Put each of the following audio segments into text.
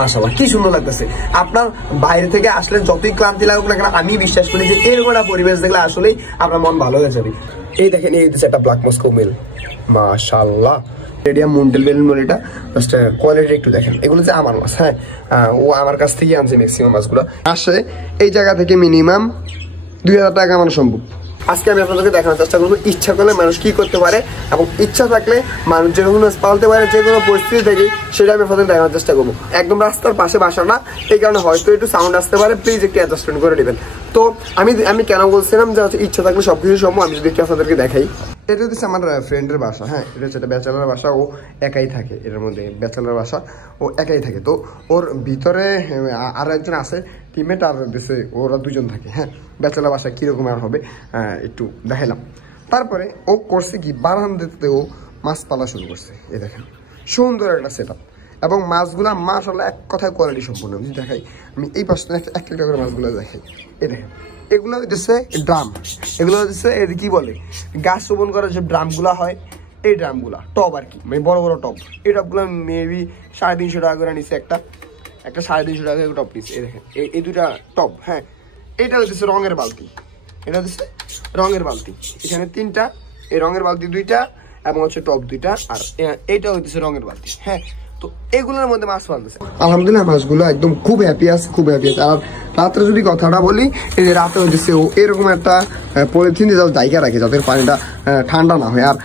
মাশাআল্লাহ কি সুন্দর লাগতেছে। আপনার বাইরে থেকে আসলে যতই ক্লান্তি লাগুক না কেন, আমি বিশ্বাস করি যে এরকম একটা পরিবেশ দেখলে আসলেই আপনার মন ভালো হয়ে যাবে। এই দেখেন, এই হচ্ছে একটা ব্ল্যাক মস্কো মিল, মাশাআল্লাহ। রেডিয়াম মুন্টেল বেলুন মিল, এটা জাস্ট কোয়ালিটি একটু দেখেন। এগুলো যে আমার মাছ, হ্যাঁ, ও আমার কাছ থেকে আনছে ম্যাক্সিমাম মাছগুলো। আসে এই জায়গা থেকে মিনিমাম 2000 টাকা কামানো সম্ভব। আজকে আমি আপনাদেরকে দেখানোর চেষ্টা করবো ইচ্ছা করলে মানুষ কি করতে পারে, এবং ইচ্ছা থাকলে মানুষ যে কোনো পালতে পারে যে কোনো পরিস্থিতি থেকে, সেটা আমি আপনাদের দেখানোর চেষ্টা করবো। একদম রাস্তার পাশে বাসা না, এই কারণে হয়তো একটু সাউন্ড আসতে পারে, প্লিজ একটু অ্যাডজাস্টমেন্ট করে নেবেন। তো আমি কেন বলছিলাম যে হচ্ছে ইচ্ছা থাকলে সবকিছু সম্ভব। আমি যদি একটু আপনাদেরকে দেখাই, এটা হচ্ছে আমার ফ্রেন্ডের বাসা, হ্যাঁ, এটা হচ্ছে একটা ব্যাচেলার বাসা। ও একাই থাকে, এটার মধ্যে ব্যাচেলার বাসা, ও একাই থাকে। তো ওর ভিতরে আরো একজন আছে টিমমেট, আর দেশে ওরা দুজন থাকে। হ্যাঁ, ব্যাচেলার বাসা কিরকম আর হবে একটু দেখাইলাম। তারপরে ও করছে কি, বারান্দাতে ও মাছ পালা শুরু করছে। এই দেখেন, সুন্দর একটা সেট আপ, এবং মাছগুলা মাশাআল্লাহ এক কথায় কোয়ালিটি সম্পূর্ণ। আমি দেখাই, আমি এই পাশে একটা করে মাছগুলো দেখাই। এই দেখেন, এগুলো হচ্ছে ড্রাম, এগুলো হচ্ছে কি বলে, গাছ রোপণ করার যে ড্রামগুলা হয়, এই ড্রামগুলা টব আর কি, মানে বড় বড় টব। এই টবগুলো মেবি 350 টাকা করে নিচ্ছে, একটা 350 টাকা করে টপ নিচ্ছে। এই দেখেন, এই দুটা টব। হ্যাঁ, এটা হচ্ছে রঙের বালতি, এটা হচ্ছে রঙের বালতি। এখানে 3টা, এই রঙের বালতি 2টা, এবং হচ্ছে টপ 2টা, আর এইটা হচ্ছে রঙের বালতি। হ্যাঁ, তো এগুলোর মধ্যে মাছ পালতেছে। আলহামদুলিল্লাহ মাছগুলো একদম খুব হ্যাপি আছে, খুব হ্যাপি আছে। আর রাত্রে যদি কথাটা বলি, এই যে রাতে হচ্ছে ও এরকম একটা পলিথিন দিয়ে জায়গা রাখে যাতে পানিটা ঠান্ডা না হয়। আর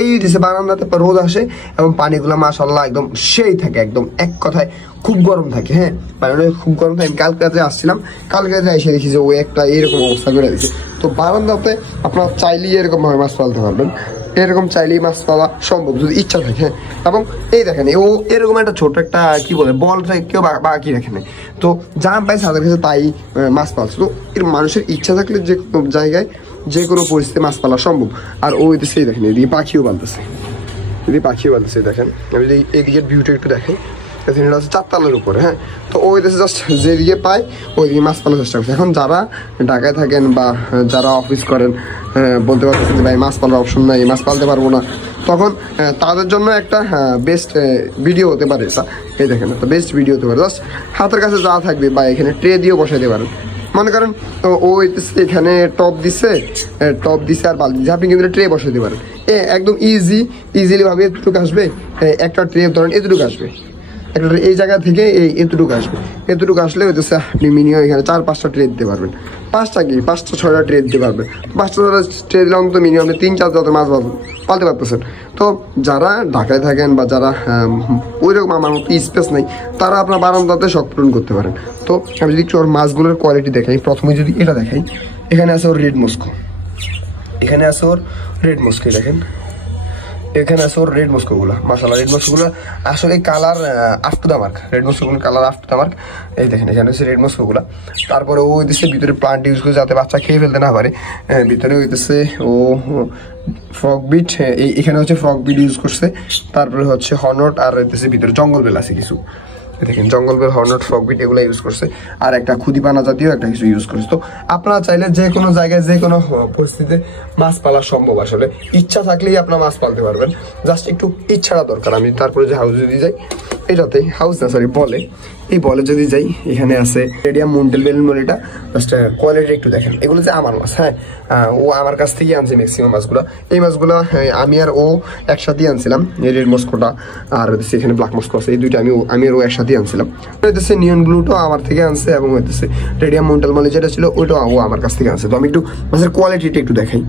এই হচ্ছে বারান্দাতে রোদ আসে, এবং পানিগুলো মাশাআল্লাহ একদম সেই থাকে, একদম এক কথায় খুব গরম থাকে। হ্যাঁ, পানিটা খুব গরম থাকে। আমি কালকে রাতে আসছিলাম, কালকে রাতে এসে দেখি যে ও একটা এরকম অবস্থা করে দিচ্ছে। তো বারান্দাতে আপনার চাইলেই এরকম ভাবে মাছ পালতে পারবেন, এরকম চাইলেই মাছ পাওয়া সম্ভব যদি ইচ্ছা থাকে। হ্যাঁ, এবং এই দেখেন, ও এরকম একটা ছোট একটা কি বলে বল কেউ বাকি রাখে না, তো যা পাইছে তাদের কাছে তাই মাছ পালছে। তো এর মানুষের ইচ্ছা থাকলে যে কোনো জায়গায় যে কোনো পরিস্থিতি মাছ পালা সম্ভব। আর ও এদিকে দেখেন, এদিকে পাখিও পালতেছে, দেখেন। আমি যদি এদিকের ভিউটা একটু দেখাই, এটা হচ্ছে 4 তলার উপরে। হ্যাঁ, তো ওই দেশে জাস্ট যেদিকে পায় ওইদিকে মাছ পালার চেষ্টা করছে। এখন যারা ঢাকায় থাকেন বা যারা অফিস করেন, বলতে পারতেছেন ভাই মাছ পালার অপশন নাই, মাছ পালতে পারবো না, তখন তাদের জন্য একটা বেস্ট ভিডিও হতে পারে। এই দেখেন, একটা বেস্ট ভিডিও হতে পারে। জাস্ট হাতের কাছে যা থাকবে, বা এখানে ট্রে দিয়েও বসাইতে পারেন। মনে করেন ও এখানে টপ দিচ্ছে আর বালতি দিচ্ছে, আপনি কিন্তু ট্রে বসাইতে পারেন। একদম ইজিলি ভাবে এতটুকু আসবে, একটা ট্রে ধরেন এতটুকু আসবে, একটা এই জায়গা থেকে এতটুকু আসলে হচ্ছে আপনি মিনিমাম এখানে 4-5টা ট্রে দিতে পারবেন। 5টা 6টা ট্রে দিতে পারবেন। 5টা ট্রে দিলে অন্তত মিনিমাম 3-4 জাতের মাছ পালতে পারতেছেন। তো যারা ঢাকায় থাকেন বা যারা ওইরকম আমার মতো স্পেস নেই, তারা আপনার বারান্দাতে শখ পূরণ করতে পারেন। তো আমি যদি একটু ওর মাছগুলোর কোয়ালিটি দেখাই, প্রথমে যদি এটা দেখাই, এখানে আছে ওর রেড মস্কো, দেখেন, এখানে আছে ওর রেড মস্কোগুলো। মাশাআল্লাহ, রেড মস্কোগুলো আসলে colour up to the mark, এই দেখেন, এখানে হচ্ছে রেড মস্কোগুলো। তারপরে ও হইতেছে ভিতরে প্লান্ট ইউজ করে যাতে বাচ্চা খেয়ে ফেলতে না পারে। ভিতরে হইতেছে ও ফ্রগ বিট, এখানে হচ্ছে ফ্রগ বিট ইউজ করছে। তারপরে হচ্ছে হর্নট, আর হইতেছে ভিতরে জঙ্গল বেল আছে কিছু, দেখেন জঙ্গল বেল, হর্নট, ফ্রগ বিট এগুলো ইউজ করছে। আর একটা খুদিপানা জাতীয় একটা কিছু ইউজ করছে। তো আপনারা চাইলে যে কোনো জায়গায় যে কোনো পরিস্থিতিতে মাছ পালা সম্ভব। আসলে ইচ্ছা থাকলেই আপনার মাছ পালতে পারবেন, জাস্ট একটু ইচ্ছাটা দরকার। আমি তারপরে যে হাউস যদি যাই, এটাতে হাউস না সরি বলে, এই বলে যদি যাই, এখানে আছে রেডিয়াম মুন্টেল বেলুন মিল, এটা জাস্ট কোয়ালিটি একটু দেখেন। এগুলো যে আমার মাছ, হ্যাঁ, ও আমার কাছ থেকে আনছে ম্যাক্সিমাম মাছগুলো। এই মাছগুলো আমি আর ও একসাথেই আনছিলাম, রেড মস্কোটা আর এখানে ব্ল্যাক মস্কো আছে, এই দুইটা আমি আর ও একসাথেই আনছিলাম। হইতেছে নিয়ন ব্লুটাও আমার থেকে আনছে, এবং হইতেছে রেডিয়াম মুন্টেল মিল যেটা ছিল ওইটাও ও আমার কাছ থেকে আনছে। তো আমি একটু মাছের কোয়ালিটিটা একটু দেখাই।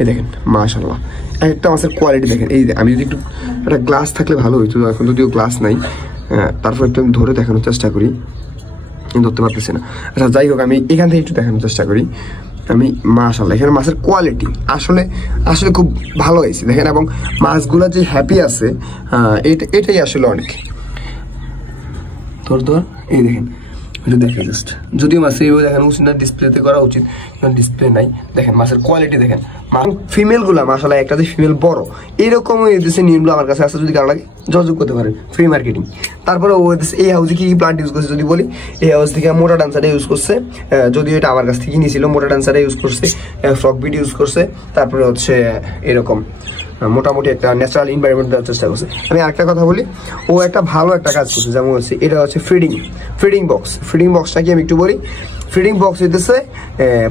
এই দেখেন, মাশাআল্লাহ, একটা মাছের কোয়ালিটি দেখেন। এই আমি যদি একটু একটা গ্লাস থাকলে ভালো হইতো, এখন যদিও গ্লাস নাই। তারপর একটু আমি ধরে দেখানোর চেষ্টা করি, ধরতে পারতেছি না। আচ্ছা, যাই হোক, আমি এখান থেকে একটু দেখানোর চেষ্টা করি। আমি মাশাআল্লাহ, এখানে মাছের কোয়ালিটি আসলে খুব ভালো হয়েছে দেখেন, এবং মাছগুলো যে হ্যাপি আছে, এটাই আসলে অনেক। এই দেখেন, এটা দেখে জাস্ট, যদিও মাছ এইভাবে দেখেন উচিত না, ডিসপ্লেতে করা উচিত, ডিসপ্লে নাই। দেখেন মাছের কোয়ালিটি দেখেন, ফিমেল গুলা মাশাআল্লাহ, একটা যে ফিমেল বড়, এরকম নিয়মগুলো আমার কাছে আছে। যদি কারো লাগে যোগাযোগ করতে পারেন, ফ্রি মার্কেটিং। তারপরে ও এই হাউসে কি প্লান্ট ইউজ করছে যদি বলি, এই হাউস থেকে মোটা ডান্সারটা ইউজ করছে, যদিও এটা আমার কাছ থেকে নিয়েছিল। মোটা ডান্সারটা ইউজ করছে, ফ্রক বিট ইউজ করছে, তারপরে হচ্ছে এরকম মোটামুটি একটা ন্যাচারাল এনভায়রনমেন্ট দেওয়ার চেষ্টা করছে। আমি আরেকটা কথা বলি, ও একটা ভালো একটা কাজ করছে, যেমন হচ্ছে এটা হচ্ছে ফিডিং বক্স। ফিডিং বক্সটা কি আমি একটু বলি, ফিডিং বক্স হইতেছে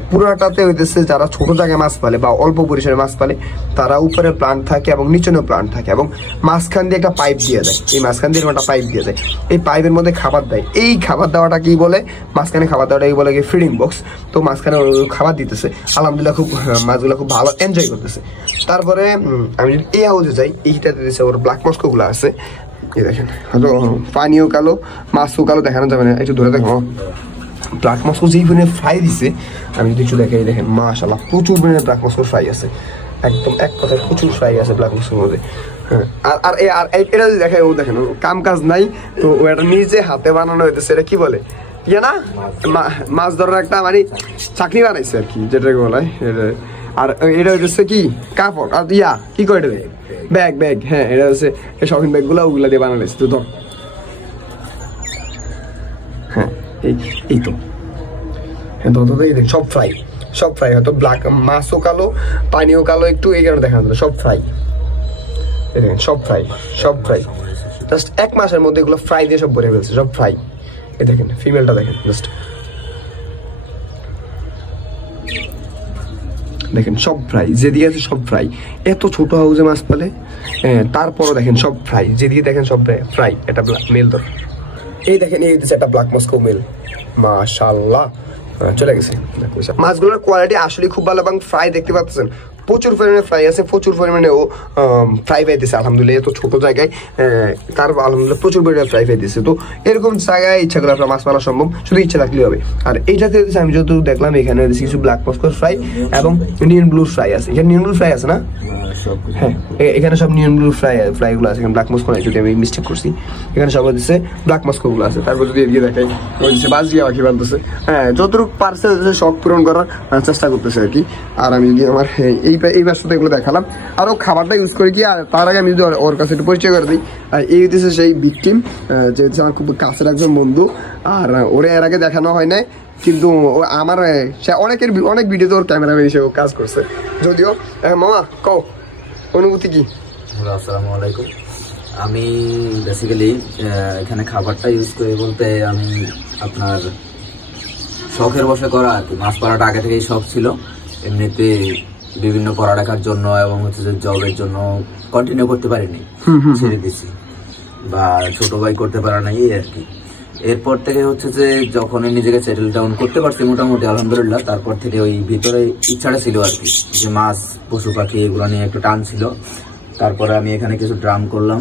পুরোটাতে হইতেছে যারা ছোট জায়গায় মাছ পালে বা অল্প পরিসরে মাছ পালে তারা উপরে প্লান্ট থাকে এবং নিচেও প্লান্ট থাকে, এবং মাঝখান দিয়ে একটা পাইপ দিয়ে দেয়, এই মাঝখান দিয়ে একটা পাইপ দিয়ে দেয়, এই পাইপের মধ্যে খাবার দেয়। এই খাবার দেওয়াটা কি বলে, মাঝখানে খাবার দেওয়াটা কি বলে ফিডিং বক্স। তো মাঝখানে খাবার দিতেছে, আলহামদুলিল্লাহ খুব মাছগুলো খুব ভালো এনজয় করতেছে। তারপরে আমি যদি এই হাউসে যাই, এইটাতে দিতেছে ওর ব্ল্যাক মস্কো গুলো আছে, এই দেখেন হয়তো পানিও কালো মাছও কালো দেখানো যাবে না, একটু ধরে দেখো। ব্ল্যাক মস্কো যেই পরিমাণে ফ্রাই দিছে আমি যদি একটু দেখাই, দেখেন মাশাআল্লাহ প্রচুর পরিমাণে ব্ল্যাক মস্কোর ফ্রাই আছে, একদম এক কথায় প্রচুর ফ্রাই আছে ব্ল্যাক মস্কোর মধ্যে। হ্যাঁ, আর এটা যদি দেখায়, ও দেখেন কাম কাজ নাই তো ও এটা নিজে হাতে বানানো হইতেছে, এটা কি বলে ইয়ে না, মাছ ধরার একটা মানে চাকরি বানাইছে আর কি, যেটাকে বলা হয়। আর এটা হচ্ছে কি কাপড়, আর ইয়া কি করে এটা ব্যাগ, হ্যাঁ এটা হচ্ছে শপিং ব্যাগগুলো ওগুলা দিয়ে বানাইছে। তো ধর হ্যাঁ এই তো হ্যাঁ সব ফ্রাই হয়তো ব্ল্যাক মাছও কালো পানিও কালো একটু, এই কারণে দেখা যাচ্ছে সব ফ্রাই, দেখেন সব ফ্রাই জাস্ট 1 মাসের মধ্যে এগুলো ফ্রাই দিয়ে সব ভরে ফেলছে, সব ফ্রাই। এই দেখেন ফিমেলটা দেখেন, জাস্ট দেখেন সব ফ্রাই, যেদিকে আছে সব ফ্রাই। এত ছোট হাউসে মাছ পালে তারপরও দেখেন সব ফ্রাই, যেদিকে দেখেন সব ফ্রাই। এটা মেল ধর, এই দেখেন এই হচ্ছে একটা ব্ল্যাক মস্কো মেল, মাশাআল্লাহ চলে গেছে। মাছগুলোর কোয়ালিটি আসলে খুব ভালো এবং ফ্রাই দেখতে পাচ্ছেন প্রচুর পরিমাণে ফ্রাই আছে, প্রচুর পরিমাণে ও ফ্রাই পাইতেছে আলহামদুলিল্লাহ। এত ছোট জায়গায় তার আলহামদুলিল্লাহ প্রচুর পরিমাণে ফ্রাই পাইতেছে। তো এরকম জায়গায় ইচ্ছা করে আপনার মাছ পালা সম্ভব, শুধু ইচ্ছা থাকলেই হবে। আর এইটাতে আমি যতটুকু দেখলাম এখানে কিছু ব্ল্যাক মস্কোর ফ্রাই এবং নিয়ন ব্লু ফ্রাই আছে। এখানে নিয়ন ব্লু ফ্রাই আছে না? হ্যাঁ, এখানে সব নিয়ন ব্লু ফ্রাইগুলো আছে, এখানে ব্ল্যাক মস্কো নাই, যদি আমি মিস্টেক করছি। এখানে সব হচ্ছে ব্ল্যাক মস্কোগুলো আছে। তারপর যদি এদিকে দেখাই হচ্ছে বাজিয়া পাখি বাঁধতেছে, হ্যাঁ যতটুকু পারছে শখ পূরণ করার চেষ্টা করতেছে আর কি। আর আমি যদি আমার এই ব্যস্ততা এগুলো দেখালাম, আর ও খাবারটা ইউজ করি কি, আর তার আগে আমি যদি ওর কাছে একটু পরিচয় করে দিই। এই হচ্ছে সেই ভিকটিম, যে হচ্ছে আমার খুব কাছের একজন বন্ধু। আর ওরে এর আগে দেখানো হয় নাই, কিন্তু আমার সে অনেক ভিডিওতে ওর ক্যামেরাম্যান হিসেবে কাজ করছে। যদিও মামা কও অনুভূতি কি? আসসালামু আলাইকুম। আমি বেসিক্যালি এখানে খাবারটা ইউজ করি বলতে আমি আপনার শখের বসে করা আর কি। মাছ পাড়াটা আগে থেকেই শখ ছিল, এমনিতে বিভিন্ন পড়ালেখার জন্য এবং হচ্ছে যে জবের জন্য কন্টিনিউ করতে পারিনি, ছেড়ে দিছি, বা ছোট ভাই করতে পারা নাই আর কি। এরপর থেকে হচ্ছে যে যখন নিজেকে সেটেল ডাউন করতে পারছি মোটামুটি আলহামদুলিল্লাহ, তারপর থেকে ওই ভিতরে ইচ্ছাটা ছিল আর কি, যে মাছ পশু পাখি এগুলো নিয়ে একটু টান ছিল। তারপরে আমি এখানে কিছু ড্রাম করলাম,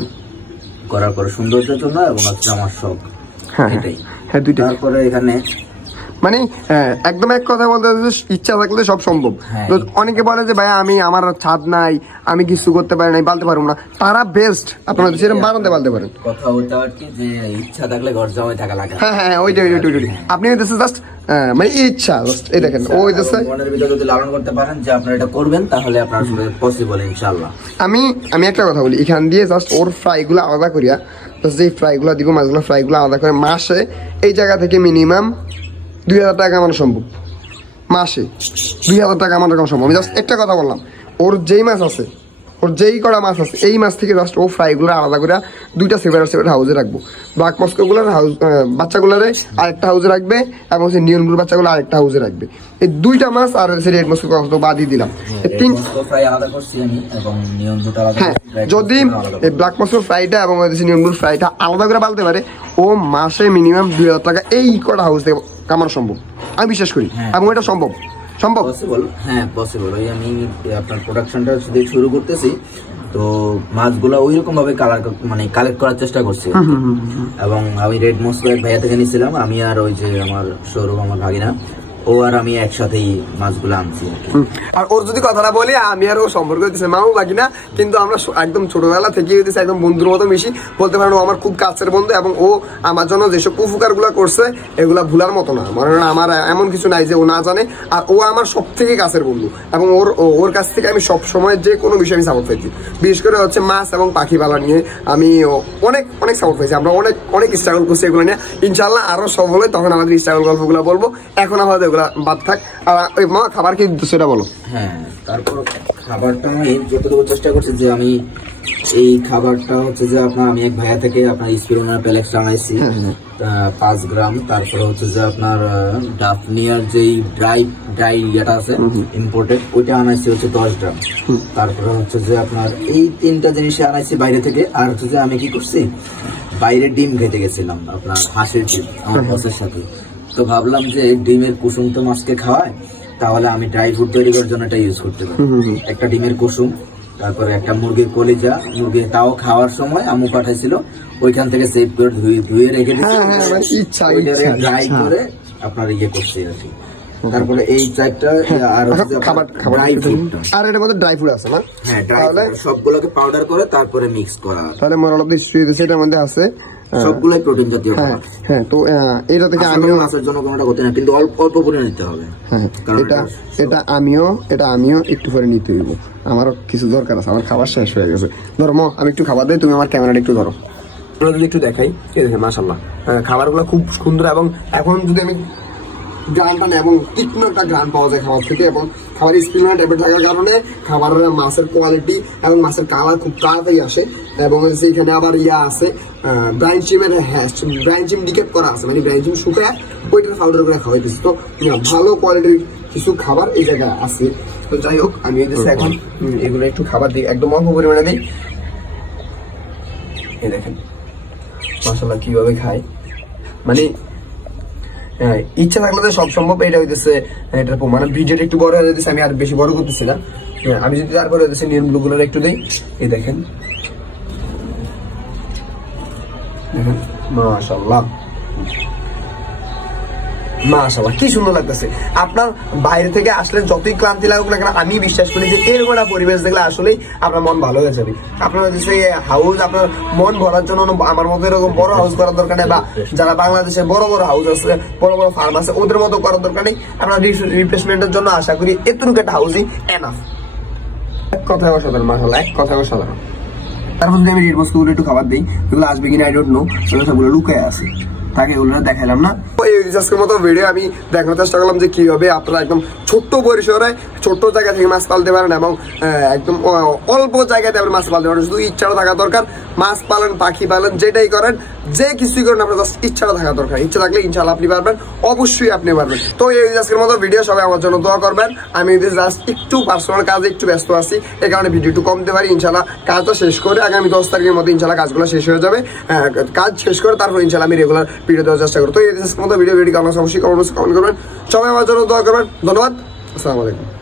করার পরে সৌন্দর্যের জন্য এবং হচ্ছে আমার শখ, এটাই। তারপরে এখানে মানে একদম এক কথা বলতে ইচ্ছা থাকলে সব সম্ভব। অনেকে বলে যে ভাই আমি আমার ছাদ নাই, আমি কিছু করতে পারি নাই, পালতে পারবো না, তারা বেস্ট আপনারা সেরকম বানাতে পালতে পারেন। কথা হতে আর কি যে ইচ্ছা থাকলে ঘর জামাই থাকা লাগে। হ্যাঁ ওইটাই আপনি জাস্ট মানে ইচ্ছা, এই দেখেন ওই মনের ভিতরে যদি লালন করতে পারেন যে আপনারা এটা করবেন, তাহলে আপনার আসলে পসিবল ইনশাআল্লাহ। আমি একটা কথা বলি, এখান দিয়ে জাস্ট ওর ফ্রাইগুলো আলাদা করিয়া যে ফ্রাইগুলো দিব, মাছগুলো ফ্রাইগুলো আলাদা করে মাসে এই জায়গা থেকে মিনিমাম 2000 টাকা কামানো সম্ভব। মাসে 2000 টাকা কামানো সম্ভব। আমি জাস্ট একটা কথা বললাম, ওর যেই মাছ আছে, ওর যেই কটা মাছ আছে, এই মাছ থেকে জাস্ট ও ফ্রাইগুলো আলাদা করে 2টা সেপারেট হাউসে রাখবো। ব্ল্যাক মস্কোগুলোর বাচ্চাগুলোরে আরেকটা হাউসে রাখবে, এবং হচ্ছে নিয়ন ব্লুর বাচ্চাগুলো আরেকটা হাউসে রাখবে। এই 2টা মাছ আর রেড মস্কো বাদই দিলাম। হ্যাঁ, যদি এই ব্ল্যাক মস্কো ফ্রাইটা এবং নিয়ন ব্লুর ফ্রাইটা আলাদা করে পালতে পারে, ও মাসে মিনিমাম 2000 টাকা এই কটা হাউস থেকে কামানো সম্ভব, আমি বিশ্বাস করি। এবং এটা সম্ভব। হ্যাঁ পসিবল। ওই আমি আপনার প্রোডাকশনটা যদি শুরু করতেছি, তো মাছগুলো ওইরকম ভাবে কালেক্ট করার চেষ্টা করছি। এবং আমি রেড মস্কো ভাইয়া থেকে নিয়েছিলাম, আমি আর ওই যে আমার সৌরভ আমার ভাগিনা, ও আর আমি একসাথেই মাছগুলো আনছি। আর ওর যদি কথাটা বলি, আমি আর ও সম্পর্ক হইতেছে মামু বাকি না, কিন্তু আমরা একদম ছোটবেলা থেকে হইতেছে একদম বন্ধুর মতো মিশি বলতে পারেন। ও আমার খুব কাছের বন্ধু, এবং ও আমার জন্য যেসব উপকার গুলা করছে এগুলা ভুলার মতো না। মনে হয় আমার এমন কিছু নাই যে ও না জানে। আর ও আমার সব থেকে কাছের বন্ধু, এবং ওর কাছ থেকে আমি সব সময় যে কোনো বিষয়ে আমি সাপোর্ট পাইছি। বিশেষ করে হচ্ছে মাছ এবং পাখি পালা নিয়ে আমি অনেক সাপোর্ট পাইছি। আমরা অনেক স্ট্রাগল করছি এগুলো নিয়ে। ইনশাল্লাহ আরো সব হলে তখন আমাদের স্ট্রাগল গল্পগুলো বলবো। এখন আমাদের বাদ থাক। আর ওই মা খাবার কি সেটা বলো। হ্যাঁ, তারপর খাবারটা আমি যতটুকু চেষ্টা করছি যে আমি এই খাবারটা হচ্ছে যে আপনার আমি এক ভাইয়া থেকে আপনার স্পিরুলিনা প্যালেক্স আনাইছি 5 গ্রাম। তারপরে হচ্ছে যে আপনার ডাফনিয়ার যেই ড্রাই ইয়েটা আছে ইম্পোর্টেড, ওইটা আনাইছি হচ্ছে 10 গ্রাম। তারপরে হচ্ছে যে আপনার এই 3টা জিনিসে আনাইছি বাইরে থেকে। আর হচ্ছে যে আমি কি করছি, বাইরে ডিম খেতে গেছিলাম আপনার হাঁসের ডিম আমার বসের সাথে। তো ভাবলাম যে ডিমের কুসুম তো মাছকে খাওয়ায়, তাহলে আমি ড্রাই ফ্রুট তৈরি করার জন্য এটা ইউজ করতে পারি। একটা ডিমের কুসুম, তারপরে একটা মুরগির কলিজা, মুরগি তাও খাওয়ার সময় আম্মু পাঠাইছিল, ওইখান থেকে সেভ করে ধুয়ে রেখে দিচ্ছি, ড্রাই করে আপনার ইয়ে করছি আর কি। তারপরে এই চারটা আর ড্রাই ফ্রুট, আর এর মধ্যে ড্রাই ফ্রুট আছে না? হ্যাঁ, তাহলে সবগুলোকে পাউডার করে তারপরে মিক্স করা। তাহলে মোরাল অফ দি স্টোরি এটার মধ্যে আছে সবগুলাই প্রোটিন জাতীয়। হ্যাঁ, তো এটা থেকে আমিও মাছের জন্য কোনোটা করতে না, কিন্তু অল্প পরিমাণে নিতে হবে। হ্যাঁ, এটা আমিও একটু করে নিতে হইব, আমারও কিছু দরকার আছে, আমার খাবার শেষ হয়ে গেছে। ধরো আমি একটু খাবার দিই, তুমি আমার ক্যামেরাটা একটু ধরো, যদি একটু দেখাই। এই দেখেন মাশাআল্লাহ খাবারগুলো খুব সুন্দর, এবং এখন যদি আমি গ্রানটা নেই এবং তীক্ষ্ণ একটা গ্রান পাওয়া যায় খাবার থেকে, এবং খাবারের স্পিরুলিনা ট্যাবলেট থাকার কারণে খাবারের মাছের কোয়ালিটি এবং মাছের কালার খুব তাড়াতাড়ি আসে। এবং সেইখানে আবার ইয়া আছে ব্রাইন চিমের ব্রাইন চিম ডিকেট করা আছে, মানে ব্রাইন চিম শুকায় ওইটার পাউডার করে খাওয়াইতেছি। তো ভালো কোয়ালিটির কিছু খাবার এই জায়গায় আছে। তো যাই হোক, আমি এই দেশে এখন এগুলো একটু খাবার দিই, একদম অল্প পরিমাণে দিই। এই দেখেন মাশাআল্লাহ কিভাবে খায়, মানে হ্যাঁ, ইচ্ছা থাকলে তো সব সম্ভব। এটা হইতেছে এটা মানে ভিডিওটা একটু বড় হয়ে যেতেছে, আমি আর বেশি বড় করতেছি না। আমি যদি তারপরে হইতেছে নিয়ম গুলো একটু দিই। এই দেখেন মাশাআল্লাহ মাশাআল্লাহ কি সুন্দর লাগতেছে। আপনার বাইরে থেকে আসলে যতই ক্লান্তি লাগুক না কেন, আমি বিশ্বাস করি যে এরকম একটা পরিবেশ দেখলে আসলেই আপনার মন ভালো হয়ে যাবে। আপনার হচ্ছে হাউস, আপনার মন ভরার জন্য আমার মতো এরকম বড় হাউস করার দরকার নেই, বা যারা বাংলাদেশে বড় বড় হাউস আছে, বড় বড় ফার্ম আছে, ওদের মতো করার দরকার নেই। আপনার রিপ্লেসমেন্টের জন্য আশা করি এতটুকু একটা হাউসই এনাফ। এক কথায় অসাধারণ মাশাআল্লাহ, এক কথায় অসাধারণ। তারপর যদি আমি রেড বস্তুগুলো একটু খাবার দিই, এগুলো আসবে কিনা আই ডোন্ট নো, সবগুলো লুকায় আছে, তাকে ওগুলো দেখালাম না। এই রিসার্চের মতো ভিডিও আমি দেখানোর চেষ্টা করলাম যে কিভাবে আপনারা একদম ছোট্ট পরিসরে ছোট্ট জায়গা থেকে মাছ পালতে পারেন, এবং একদম অল্প জায়গাতে আপনি মাছ পালতে পারেন। শুধু ইচ্ছাটা থাকা দরকার। মাছ পালন, পাখি পালন, যেটাই করেন, যে কিছুই করেন, আপনার জাস্ট ইচ্ছাটা থাকা দরকার। ইচ্ছা থাকলে ইনশাআল্লাহ আপনি পারবেন, অবশ্যই আপনি পারবেন। তো এই রিসার্চের মতো ভিডিও সবাই আমার জন্য দোয়া করবেন। আমি জাস্ট একটু পার্সোনাল কাজে একটু ব্যস্ত আছি, এই কারণে ভিডিও একটু কমতে পারি। ইনশাআল্লাহ কাজটা শেষ করে আগামী 10 তারিখের মধ্যে ইনশাআল্লাহ কাজগুলো শেষ হয়ে যাবে। কাজ শেষ করে তারপর ইনশাআল্লাহ আমি রেগুলার ভিডিও দেওয়ার চেষ্টা করবো। তো এই রিসার্চের মতো ভিডিও কেমন অবশ্যই কমেন্ট করবেন। সবাই আমার জন্য দোয়া করবেন। ধন্যবাদ। আসসালামু আলাইকুম।